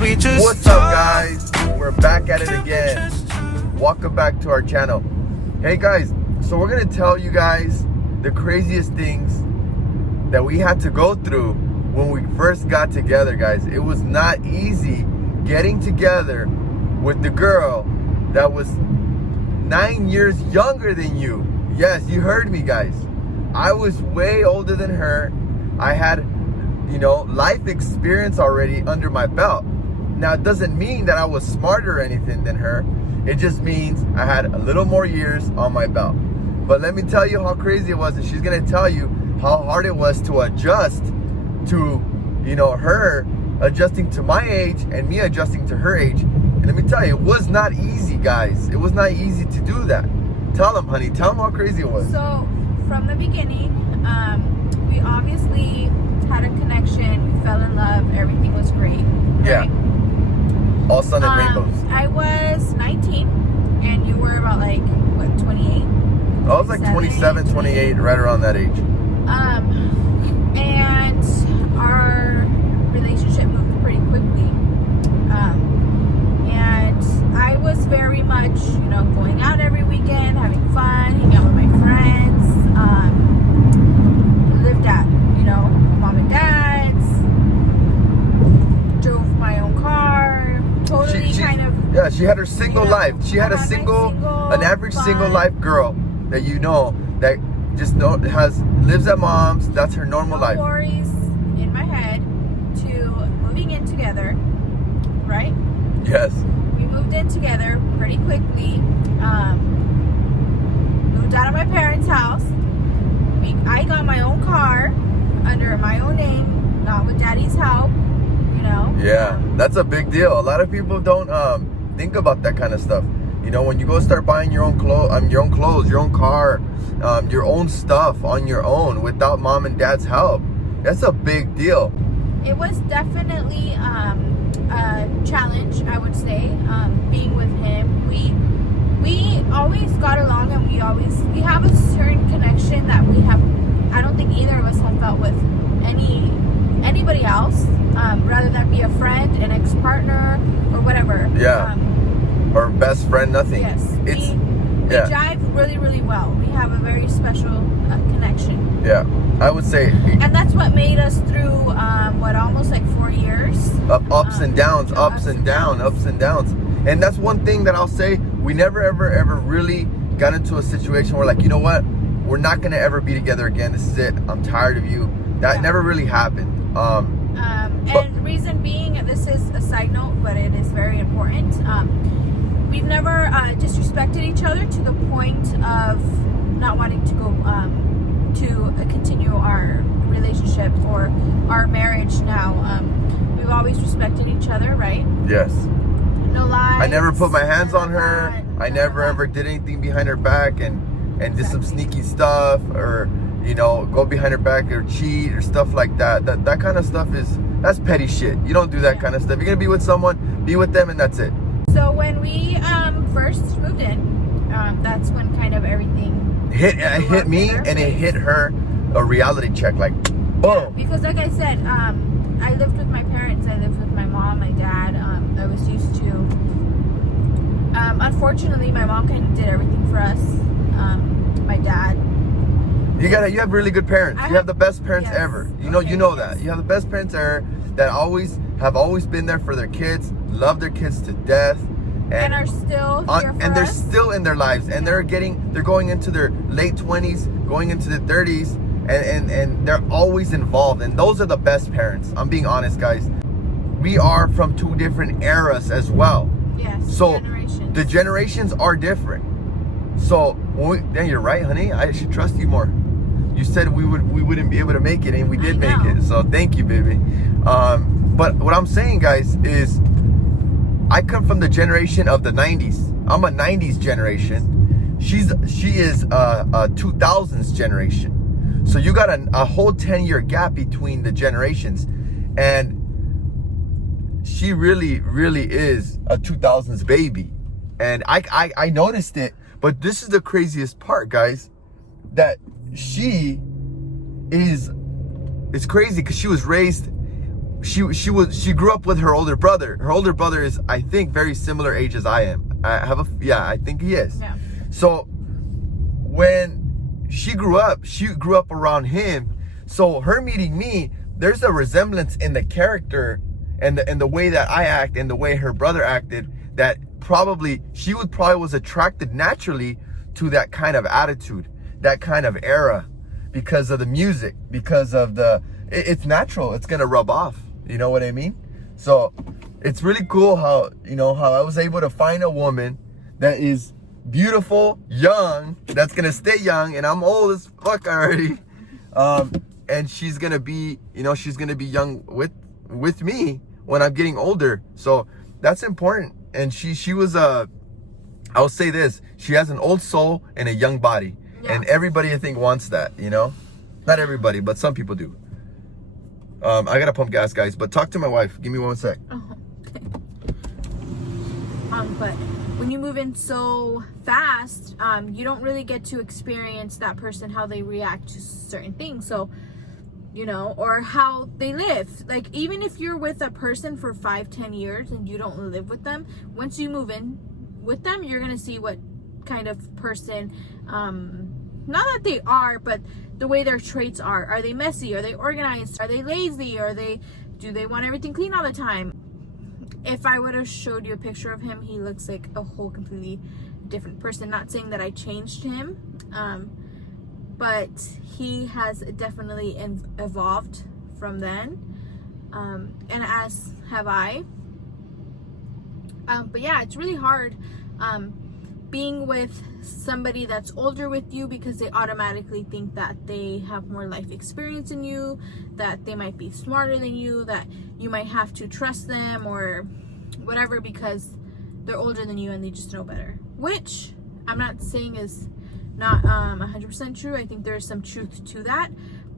we just What's up, guys? We're back at it again. Welcome back to our channel. Hey guys, so we're gonna tell you guys the craziest things that we had to go through when we first got together, guys. It was not easy getting together with the girl that was 9 years younger than you. Yes, you heard me, guys. I was way older than her. I had, life experience already under my belt. Now, it doesn't mean that I was smarter or anything than her. It just means I had a little more years on my belt. But let me tell you how crazy it was, and she's gonna tell you how hard it was to adjust to, her adjusting to my age and me adjusting to her age. And let me tell you, it was not easy, guys. It was not easy to do that. Tell them, honey. Tell them how crazy it was. So, from the beginning, we obviously had a connection. We fell in love. Everything was great. Yeah. Right? All sun and rainbows. I was 19, and you were about 28? I was like 27, 28, right around that age. And our relationship moved pretty quickly. And I was very much, going out every weekend, having fun, hanging out with my friends. Lived at, mom and dad's. Drove my own car. Totally Yeah, she had her single life. She had an average fun. single life girl that that just lives at mom's. That's her normal life. Worries in my head to moving in together, right? Yes. We moved in together pretty quickly. Moved out of my parents' house. I got my own car under my own name, not with daddy's help. Yeah, that's a big deal. A lot of people don't think about that kind of stuff. When you go start buying your own clothes, your own car, your own stuff on your own without mom and dad's help, that's a big deal. It was definitely a challenge, I would say, being with him. We always got along, and we have a certain connection that we have. I don't think either of us have felt with anybody else, rather than be a friend, an ex-partner, or whatever. Yeah. Or best friend, nothing. Yes. We jive really, really well. We have a very special connection. Yeah, I would say. And that's what made us through, almost 4 years? Ups and downs, ups and downs. And that's one thing that I'll say. We never, ever really got into a situation where you know what? We're not going to ever be together again. This is it. I'm tired of you. That never really happened. And reason being, this is a side note, but it is very important. We've never disrespected each other to the point of not wanting to go to continue our relationship or our marriage now. We've always respected each other, right? Yes. No lies. I never put my hands on her. I never that. ever did anything behind her back and did some sneaky stuff, or go behind her back or cheat or stuff like that. That kind of stuff that's petty shit. You don't do that kind of stuff. You're gonna be with someone, be with them, and that's it. So when we first moved in, that's when kind of everything hit me, and it hit her a reality check, boom. Yeah, because like I said, I lived with my parents. I lived with my mom, my dad. I was used to. Unfortunately, my mom kind of did everything for us. My dad. You have really good parents. You have the best parents ever. You know that. You have the best parents ever that have always been there for their kids, love their kids to death, and are still here for and they're us. still in their lives, and they're going into their late 20s, going into their 30s, and they're always involved. And those are the best parents. I'm being honest, guys. We are from two different eras as well. Yes. So the generations are different. So you're right, honey. I should trust you more. You said we wouldn't be able to make it, and we did make it. So thank you, baby. But what I'm saying, guys, is I come from the generation of the 90s. I'm a 90s generation. She is a 2000s generation. So you got a whole 10-year gap between the generations, and she really, really is a 2000s baby. And I noticed it, but this is the craziest part, guys, that it's crazy because she was raised she grew up with her older brother. Her older brother is, I think, very similar age as I am. I think he is. Yeah. So when she grew up around him. So her meeting me, there's a resemblance in the character and the way that I act and the way her brother acted, that she was attracted naturally to that kind of attitude, that kind of era, because of the music, because of it's natural. It's gonna rub off. You know what I mean? So it's really cool how I was able to find a woman that is beautiful, young, that's gonna stay young, and I'm old as fuck already. And she's gonna be young with me when I'm getting older. So that's important. And she was I'll say this, she has an old soul and a young body. Yeah. And everybody, I think, wants that, Not everybody, but some people do. I gotta pump gas, guys, but talk to my wife. Give me 1 sec. Oh, okay. But when you move in so fast, you don't really get to experience that person, how they react to certain things. So, or how they live. Like, even if you're with a person for 5-10 years and you don't live with them, once you move in with them, you're gonna see what kind of person, not that they are, but the way their traits are. Are they messy? Are they organized? Are they lazy? Do they want everything clean all the time? If I would have showed you a picture of him, he looks like a whole completely different person. Not saying that I changed him, but he has definitely evolved from then, and as have I. But yeah, it's really hard being with somebody that's older with you, because they automatically think that they have more life experience than you, that they might be smarter than you, that you might have to trust them or whatever because they're older than you and they just know better, which I'm not saying is not 100% true. I think there's some truth to that,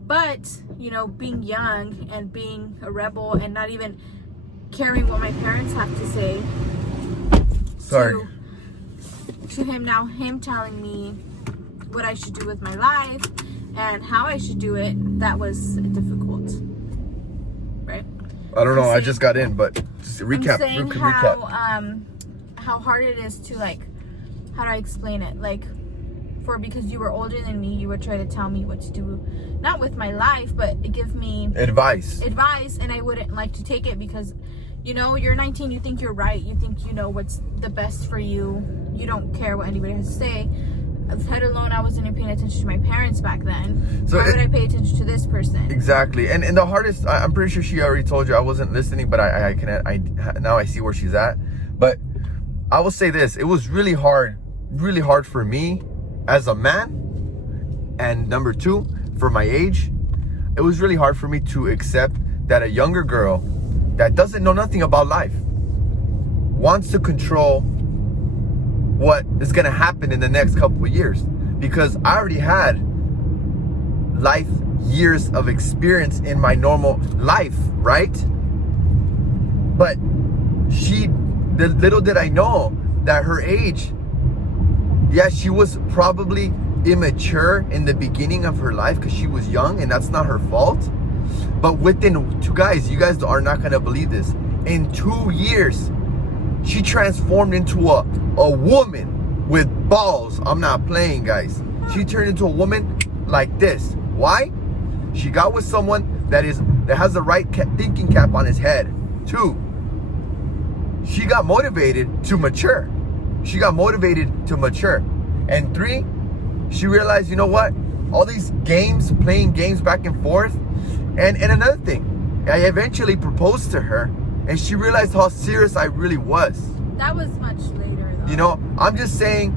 but being young and being a rebel and not even caring what my parents have to say, to him, now him telling me what I should do with my life and how I should do it, that was difficult, right? I don't know, I just got in, but just recap. I'm saying how hard it is to, like, how do I explain it? Like, because you were older than me, you would try to tell me what to do, not with my life, but give me advice, and I wouldn't like to take it because you're 19, you think you're right, you think you know what's the best for you, you don't care what anybody has to say, let alone I wasn't even paying attention to my parents back then. So why would I pay attention to this person? Exactly. And the hardest, I'm pretty sure she already told you, I wasn't listening, but I now I see where she's at. But I will say this, it was really hard for me as a man, and number two, for my age, it was really hard for me to accept that a younger girl that doesn't know nothing about life wants to control what is going to happen in the next couple of years, because I already had life years of experience in my normal life, right? But little did I know that her age, yeah, she was probably immature in the beginning of her life because she was young, and that's not her fault. But within you guys are not going to believe this, in 2 years, she transformed into a woman with balls. I'm not playing, guys. She turned into a woman like this. Why? She got with someone that has the right thinking cap on his head. 2, she got motivated to mature. And 3, she realized, you know what? All these playing games back and forth. And another thing, I eventually proposed to her, and she realized how serious I really was. That was much later, though. I'm just saying,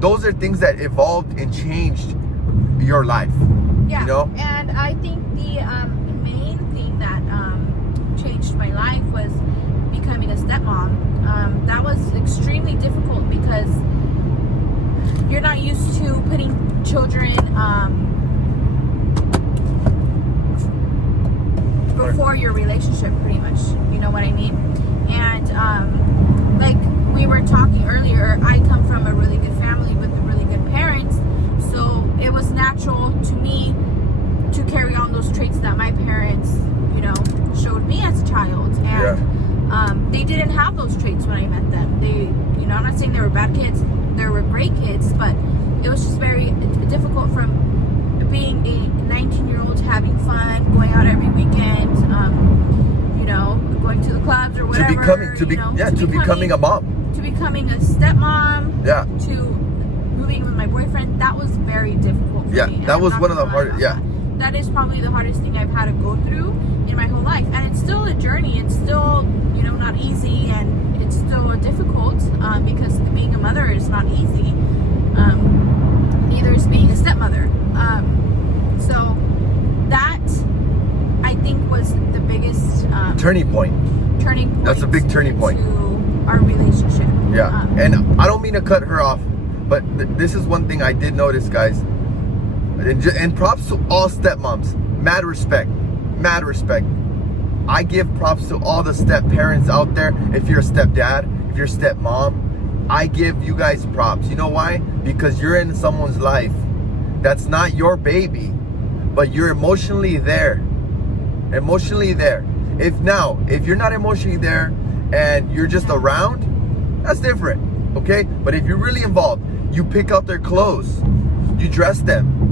those are things that evolved and changed your life. Yeah. And I think the main thing that changed my life was becoming a stepmom. That was extremely difficult because you're not used to putting children before your relationship, pretty much. You know what I mean? And like we were talking earlier, I come from a really good family with really good parents, so it was natural to me to carry on those traits that my parents, showed me as a child. didn't have those traits when I met them. They, you know, I'm not saying they were bad kids. They were great kids, but it was just very difficult from being a 19-year-old having fun, going out every weekend, you know, going to the clubs or whatever. To becoming a mom. To becoming a stepmom. Yeah. To moving with my boyfriend. That was very difficult for me. Yeah, that was one of the hardest. Yeah. That is probably the hardest thing I've had to go through in my whole life, and it's still a journey. It's still, you know, not easy, and it's still difficult because being a mother is not easy. Neither is being a stepmother. So that, I think, was the biggest turning point. That's a big turning point to our relationship. Yeah, and I don't mean to cut her off, but this is one thing I did notice, guys. And props to all stepmoms. Mad respect. I give props to all the step parents out there. If you're a stepdad, if you're a stepmom, I give you guys props. You know why? Because you're in someone's life that's not your baby, but you're emotionally there. If you're not emotionally there and you're just around, that's different, okay? But if you're really involved, you pick out their clothes, you dress them,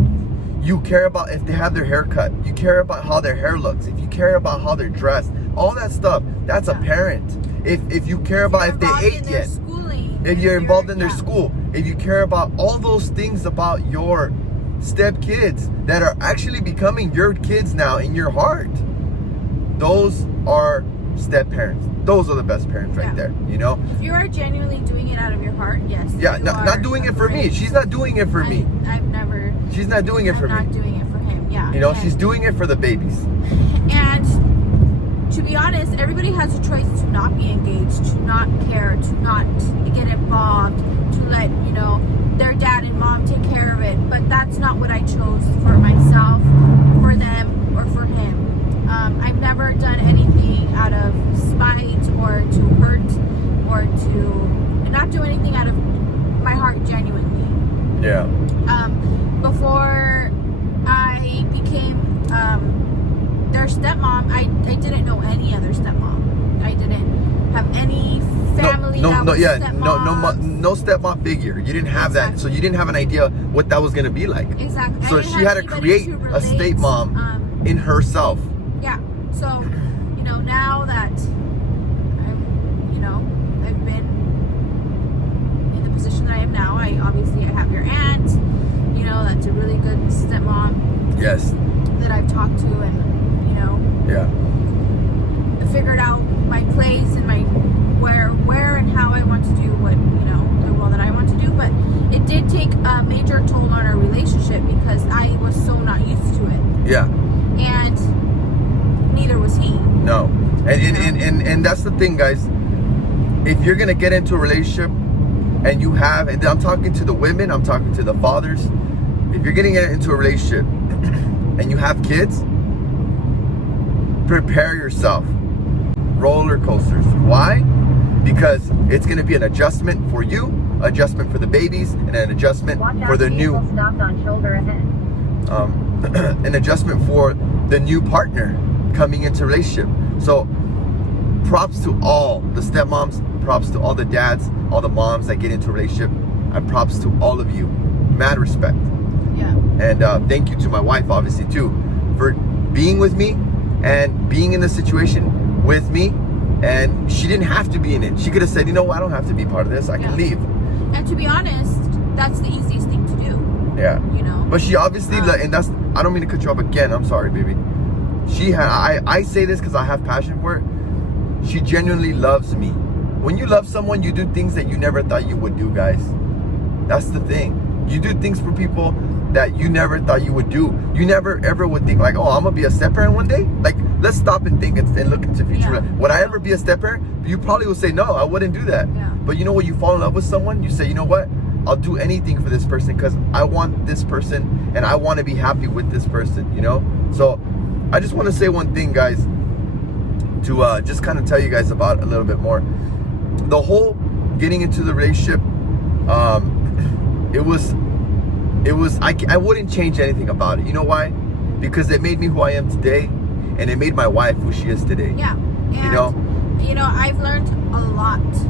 you care about if they have their hair cut, you care about how their hair looks, if you care about how they're dressed, all that stuff, that's a parent. If you care about if they ate yet, if you're involved in their school, if you care about all those things about your step kids that are actually becoming your kids now in your heart, those are step parents. Those are the best parents right there, you know? If you are genuinely doing it out of your heart, yes. Yeah, not doing it for me. She's not doing it for me. She's not doing it for me. I'm not doing it for him, yeah. You know, she's doing it for the babies. And to be honest, everybody has a choice to not be engaged, to not care, to not get involved, to let, you know, their dad and mom take care of it. But that's not what I chose for myself, for them, or for him. I've never done anything out of spite or to hurt or to not do anything out of my heart genuinely. Yeah. Before I became their stepmom, I didn't know any other stepmom. I didn't have any family. No stepmom figure. You didn't have that, so you didn't have an idea what that was gonna be like. Exactly. So she had to create a stepmom in herself. Yeah. So, you know, now that I've been in the position that I am now, I have your aunt. You know, that's a really good stepmom. Yes. That I've talked to, and you know. Yeah. Figured out my place and my where and how I want to do what, you know, the role that I want to do. But it did take a major toll on our relationship because I was so not used to it. Yeah. And neither was he. No. And that's the thing, guys. If you're gonna get into a relationship and you have, and I'm talking to the women, I'm talking to the fathers, if you're getting into a relationship and you have kids, prepare yourself. Roller coasters. Why? Because it's going to be an adjustment for you, adjustment for the babies, and an adjustment for the new. Stopped on shoulder ahead. An adjustment for the new partner coming into a relationship. So, props to all the stepmoms, props to all the dads, all the moms that get into a relationship, and props to all of you. Mad respect. Yeah. And thank you to my wife, obviously, too, for being with me and being in the situation with me. And she didn't have to be in it. She could have said, you know what, I don't have to be part of this. I can leave. And to be honest, that's the easiest thing to do. Yeah. You know? But she obviously, and that's, I don't mean to cut you off again. I'm sorry, baby. She had, I say this because I have passion for it. She genuinely loves me. When you love someone, you do things that you never thought you would do, guys. That's the thing. You do things for people that you never thought you would do. You never ever would think like, oh, I'm gonna be a step parent one day. Like, let's stop and think and look into the future. Yeah. Would I ever be a step parent? You probably would say, no, I wouldn't do that. Yeah. But you know what? You fall in love with someone, you say, you know what? I'll do anything for this person because I want this person and I want to be happy with this person, you know? So I just want to say one thing, guys, to just kind of tell you guys about a little bit more. The whole getting into the relationship, it was I wouldn't change anything about it. You know why? Because it made me who I am today, and it made my wife who she is today. Yeah. And you know, you know, I've learned a lot of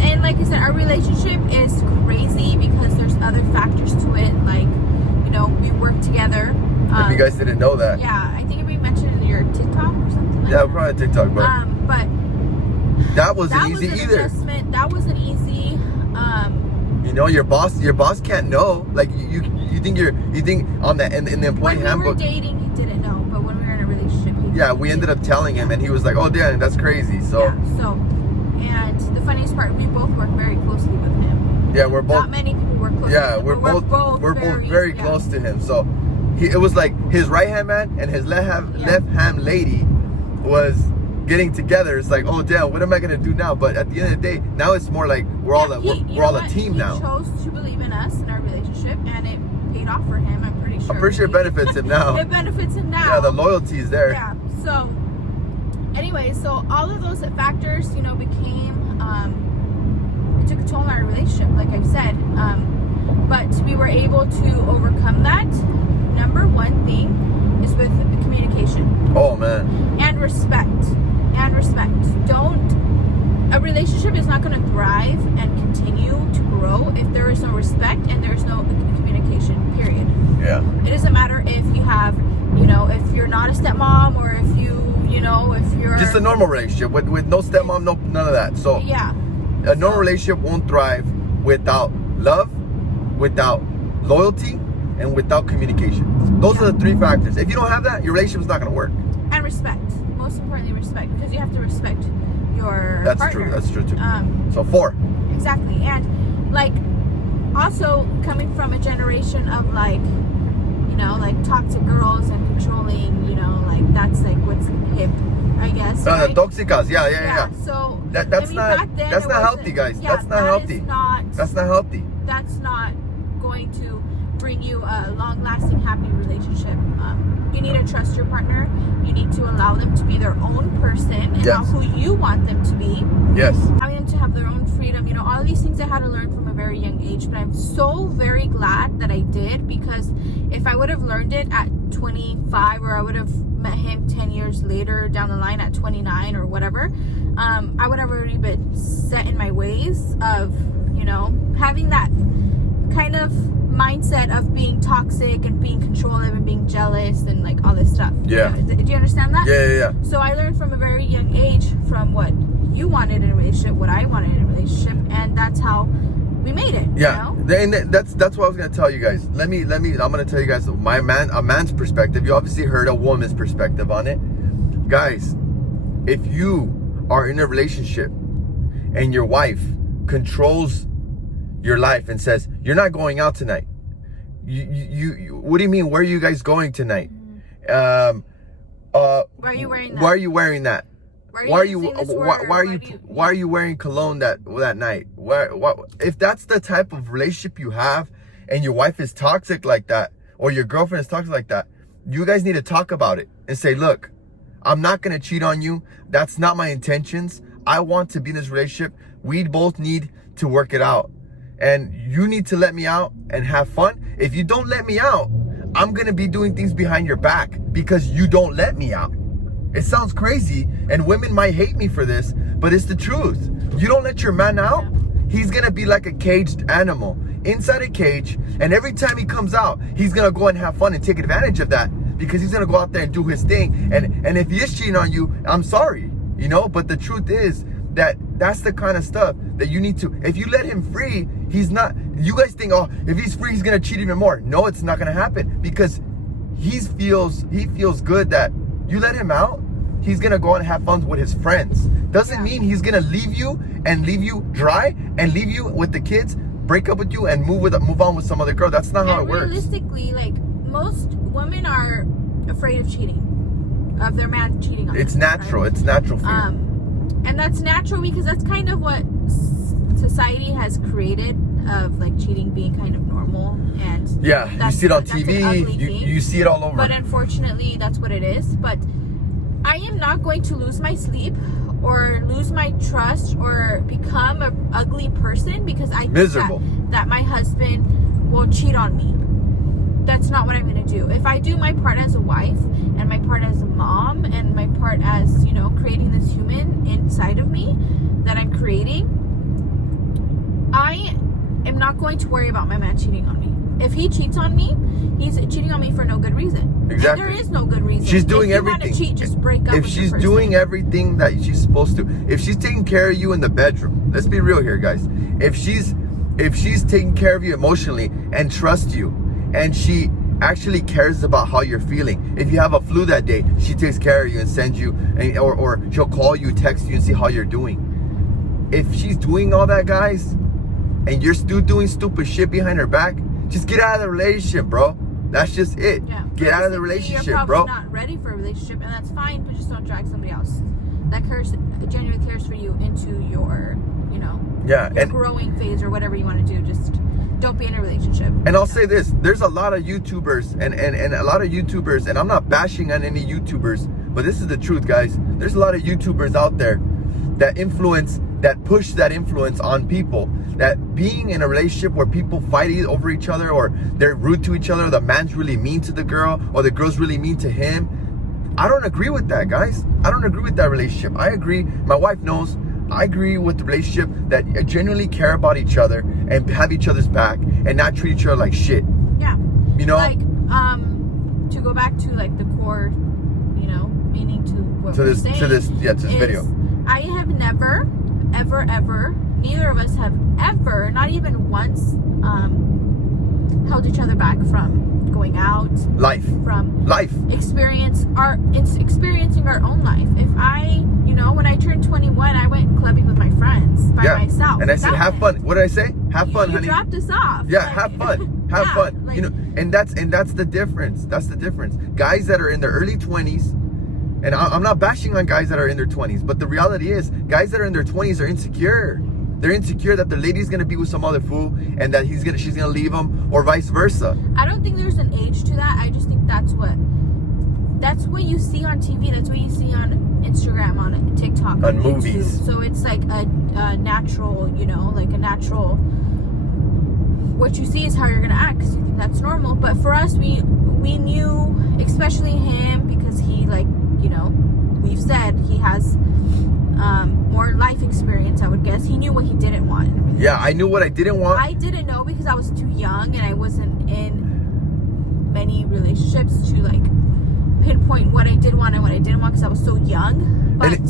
and like I said, our relationship is crazy because there's other factors to it, like, you know, we work together. If you guys didn't know that. Yeah, I think we mentioned in your TikTok or something like Yeah, that. probably TikTok, but that wasn't easy either. Adjustment. That wasn't easy. You know, your boss can't know. Like you think on the in the employee when handbook. we were dating, he didn't know, but when we were in a relationship, We ended up telling him, and he was like, "Oh, damn, that's crazy." So. Yeah. So, and the funniest part, we both work very closely with him. Yeah, we're both. Not many people work closely. Yeah, with him, we're but both very close to him. So, it was like his right hand man and his left hand lady was getting together. It's like, oh damn, what am I gonna do now? But at the end of the day, now it's more like we're all a team now. He chose to believe in us and our relationship, and it paid off for him. I'm pretty sure. I'm pretty sure it benefits him now. It benefits him now. Yeah, the loyalty is there. Yeah. So, anyway, so all of those factors, you know, became it took a toll on our relationship, like I've said. But we were able to overcome that. Number one thing is with communication. Oh man. And respect. A relationship is not going to thrive and continue to grow if there is no respect and there's no communication, period. Yeah. It doesn't matter if you have, you know, if you're not a stepmom, or if you know, if you're just a normal relationship with no stepmom, none of that. So yeah, a normal relationship won't thrive without love, without loyalty, and without communication. Those are the three factors. If you don't have that, your relationship's not going to work. And respect. Most importantly, respect, because you have to respect your That's partner. true. That's true too. So 4. Exactly. And like, also coming from a generation of like, you know, like toxic girls and controlling, you know, like that's like what's hip, I guess. The toxicas, yeah. So that's not healthy, guys. Yeah, that's not healthy. That's not healthy. That's not going to bring you a long-lasting, happy relationship. You need to trust your partner. You need to allow them to be their own person and not who you want them to be. Yes. Allowing them to have their own freedom. You know, all of these things I had to learn from a very young age, but I'm so very glad that I did, because if I would have learned it at 25, or I would have met him 10 years later down the line at 29 or whatever, I would have already been set in my ways of, you know, having that kind of mindset of being toxic and being controlling and being jealous and like all this stuff. Yeah. Do you understand that? Yeah. So I learned from a very young age from what you wanted in a relationship, what I wanted in a relationship, and that's how we made it. Yeah. You know? And that's what I was gonna tell you guys. I'm gonna tell you guys a man's perspective. You obviously heard a woman's perspective on it. Guys, if you are in a relationship and your wife controls your life and says, you're not going out tonight. You what do you mean? Where are you guys going tonight? Why are you wearing that? Why are you wearing that? Why are you wearing cologne that night? If that's the type of relationship you have, and your wife is toxic like that, or your girlfriend is toxic like that, you guys need to talk about it and say, look, I'm not gonna cheat on you. That's not my intentions. I want to be in this relationship. We both need to work it out. And you need to let me out and have fun. If you don't let me out, I'm gonna be doing things behind your back because you don't let me out. It sounds crazy, and women might hate me for this, but it's the truth. You don't let your man out, he's gonna be like a caged animal inside a cage, and every time he comes out, he's gonna go and have fun and take advantage of that, because he's gonna go out there and do his thing. And if he is cheating on you, I'm sorry, you know, but the truth is that's the kind of stuff that you need to, if you let him free, he's not, you guys think, oh, if he's free, he's gonna cheat even more. No, it's not gonna happen, because he feels good that you let him out. He's gonna go and have fun with his friends. Doesn't mean he's gonna leave you dry and leave you with the kids, break up with you, and move on with some other girl. That's not how it works. Realistically, like, most women are afraid of cheating, of their man cheating on them. It's natural. Right? It's natural fear. And that's natural because that's kind of what society has created, of like cheating being kind of normal. And yeah, you see it on TV. You see it all over. But unfortunately, that's what it is. But I am not going to lose my sleep or lose my trust or become an ugly person because I think miserable that my husband will cheat on me. that's not what I'm going to do. If I do my part as a wife and my part as a mom and my part as, you know, creating this human inside of me that I'm creating, I am not going to worry about my man cheating on me. If he cheats on me, he's cheating on me for no good reason. Exactly. And there is no good reason. She's doing if you everything. Want to cheat, just break up. If with she's the person. doing everything that she's supposed to, if she's taking care of you in the bedroom, let's be real here, guys. If she's taking care of you emotionally and trusts you, and she actually cares about how you're feeling. If you have a flu that day, she takes care of you and sends you, or she'll call you, text you, and see how you're doing. If she's doing all that, guys, and you're still doing stupid shit behind her back, just get out of the relationship, bro. That's just it. Yeah. Get out of the Basically, relationship, you're bro. probably not ready for a relationship, and that's fine, but just don't drag somebody else that genuinely cares for you into your, you know, Yeah, your and growing phase or whatever you want to do. Just don't be in a relationship. And I'll say this, there's a lot of YouTubers and a lot of YouTubers, and I'm not bashing on any YouTubers, but this is the truth, guys. There's a lot of YouTubers out there that push that influence on people, that being in a relationship where people fight over each other, or they're rude to each other, the man's really mean to the girl, or the girl's really mean to him. I don't agree with that, guys. I don't agree with that relationship. I agree, my wife knows, I agree with the relationship that genuinely care about each other and have each other's back and not treat each other like shit. Yeah. You know? Like, to go back to like the core, you know, meaning to what To we're this saying video. I have never, ever, neither of us have ever, not even once, held each other back from going out. Life. From Life. experiencing our own life. If I, you know, when I turned 21, I went clubbing with my friends by myself. And I said, have fun. What did I say? Have fun, honey. You dropped us off. Yeah, Like, have fun. Have yeah, fun. like- You know, and that's the difference. That's the difference. Guys that are in their early 20s, and I'm not bashing on guys that are in their 20s, but the reality is, guys that are in their 20s are insecure. They're insecure that the lady's gonna be with some other fool, and that she's gonna leave him, or vice versa. I don't think there's an age to that. I just think that's what you see on TV. That's what you see on Instagram, on TikTok, On YouTube. movies. So it's like a natural, you know, like a natural. What you see is how you're gonna act, because you think that's normal. But for us, we knew, especially him, because he, like, you know, we've said he has more life experience, I would guess. He knew what he didn't want. Yeah, I knew what I didn't want. I didn't know because I was too young and I wasn't in many relationships to like pinpoint what I did want and what I didn't want, because I was so young. But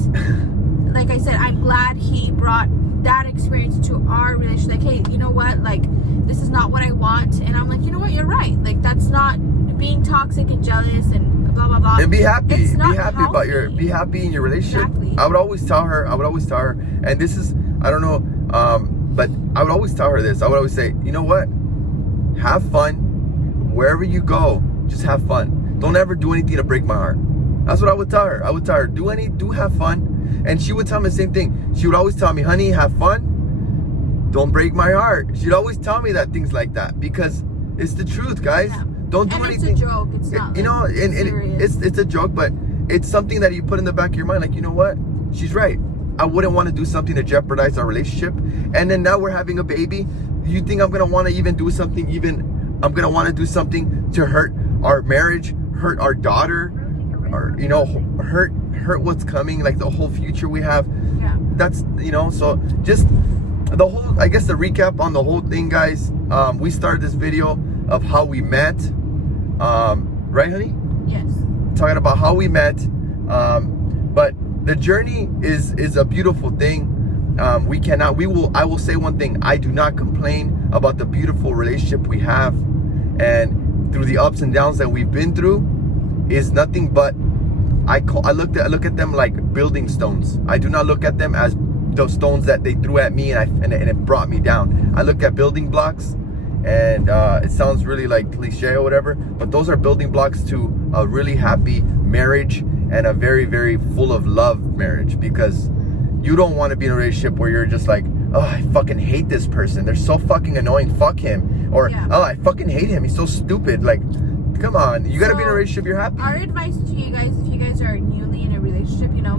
like I said, I'm glad he brought that experience into our relationship. Like, hey, you know what? Like, this is not what I want. And I'm like, you know what? You're right. Like, that's not being toxic and jealous and blah blah blah. And be happy. It's not Be happy healthy. about be happy in your relationship. Exactly. I would always tell her, and this is, I don't know, but I would always tell her this. I would always say, you know what? Have fun. Wherever you go, just have fun. Don't ever do anything to break my heart. That's what I would tell her. I would tell her, do have fun. And she would tell me the same thing. She would always tell me, honey, have fun. Don't break my heart. She'd always tell me that, things like that, because it's the truth, guys. Yeah. Don't do And anything. it's a joke. It's not. You know, and it's a joke, but it's something that you put in the back of your mind. Like, you know what? She's right. I wouldn't want to do something to jeopardize our relationship. And then now we're having a baby. You think I'm gonna want to even do something? I'm gonna want to do something to hurt our marriage, hurt our daughter, or, you know, hurt what's coming, like the whole future we have. Yeah. That's, you know, so just the whole, I guess the recap on the whole thing, guys. We started this video of how we met. Right, honey? Yes. Talking about how we met. But the journey is a beautiful thing. I will say one thing. I do not complain about the beautiful relationship we have, and through the ups and downs that we've been through is nothing but, I look at them like building stones. I do not look at them as those stones that they threw at me and it brought me down. I look at building blocks, and it sounds really like cliche or whatever, but those are building blocks to a really happy marriage and a very, very full of love marriage, because you don't want to be in a relationship where you're just like, oh, I fucking hate this person, they're so fucking annoying, fuck him, or oh, I fucking hate him, he's so stupid. Like, come on, you gotta be in a relationship you're happy. Our advice to you guys, if you guys are newly in a relationship, you know,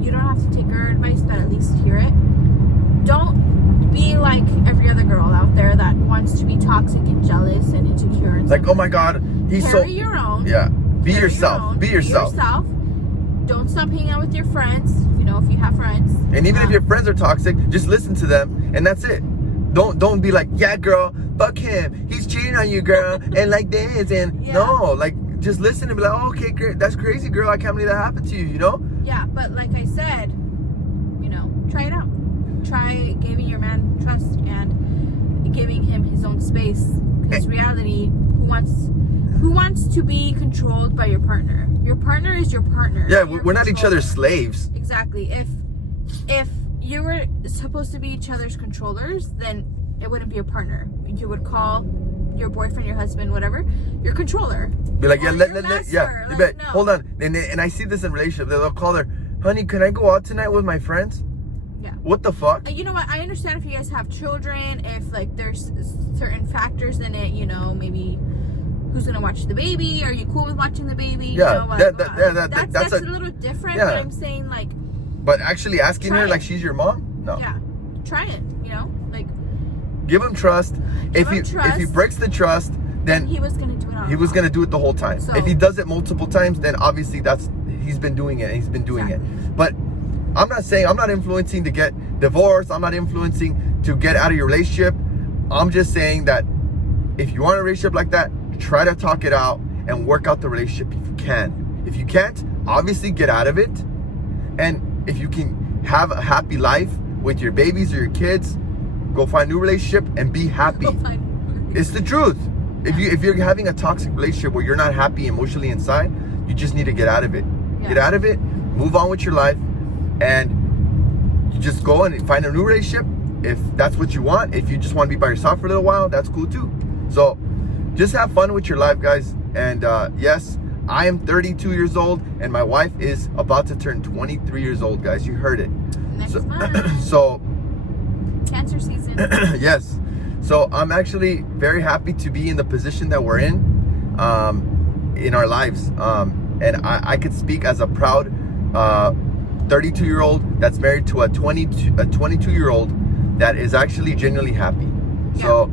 you don't have to take our advice, but at least hear it. Don't be like every other girl out there that wants to be toxic and jealous and insecure. And Like, oh my God, he's so. carry your own. Yeah. Be Carry yourself. your own. Be yourself. Don't stop hanging out with your friends. You know, if you have friends. And even if your friends are toxic, just listen to them, and that's it. Don't be like, yeah, girl, fuck him. He's cheating on you, girl, and like this, and Yeah. no, like just listen and be like, oh, okay, great, that's crazy, girl. I can't believe that happened to you. You know? Yeah, but like I said, you know, try it out. Try giving your man trust and giving him his own space. Because reality, who wants to be controlled by your partner? Your partner is your partner. Yeah, Your we're not each controller. other's slaves. Exactly. If you were supposed to be each other's controllers, then it wouldn't be a partner. You would call your boyfriend, your husband, whatever, your controller. Be like, yeah, Or let, your let, yeah. master. They Like, be like, no. hold on, and I see this in relationships. They'll call her, honey, can I go out tonight with my friends? Yeah. What the fuck? And you know what? I understand if you guys have children, if like there's certain factors in it, you know, maybe who's gonna watch the baby? Are you cool with watching the baby? Yeah, You know, that's a- a little different. yeah. But I'm saying like, But actually asking Try her it. like she's your mom? No. yeah, try it. You know, like Give him trust. Give him If he trust. breaks the trust, then he was gonna do it. On he was gonna do it the whole time. So- If he does it multiple times, then obviously he's been doing it and he's been doing it. But I'm not influencing to get divorced. I'm not influencing to get out of your relationship. I'm just saying that if you want a relationship like that, try to talk it out and work out the relationship if you can. If you can't, obviously get out of it. And if you can have a happy life with your babies or your kids, go find a new relationship and be happy. It's the truth. If you're having a toxic relationship where you're not happy emotionally inside, you just need to get out of it. Yeah. Get out of it, move on with your life, and you just go and find a new relationship if that's what you want. If you just want to be by yourself for a little while, that's cool too. So just have fun with your life, guys. And yes, I am 32 years old and my wife is about to turn 23 years old, guys. You heard it. Next So, month, so cancer season. yes. So I'm actually very happy to be in the position that we're in our lives. And I could speak as a proud 32-year-old that's married to a 22-year-old that is actually genuinely happy. So,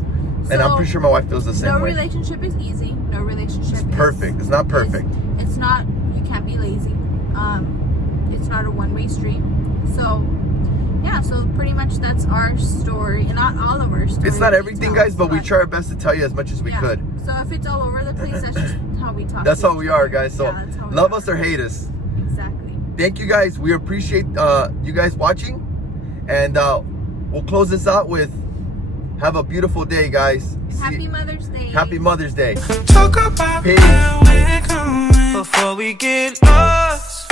and I'm So, pretty sure my wife feels the same No way. relationship is easy. No relationship It's is perfect. It's not perfect. It's not. You can't be lazy. It's not a one-way street. So, yeah. So pretty much that's our story, and not all of our story. It's not everything, details, guys, but we try our best to tell you as much as we yeah. could. So if it's all over the place, that's just how we talk. That's to how each we other. are, guys. So Yeah, that's how we love are. us or hate us. Exactly. Thank you, guys. We appreciate you guys watching, and we'll close this out with have a beautiful day, guys. Happy Mother's Day. Happy Mother's Day. Talk about Peace. where we're going before we get lost.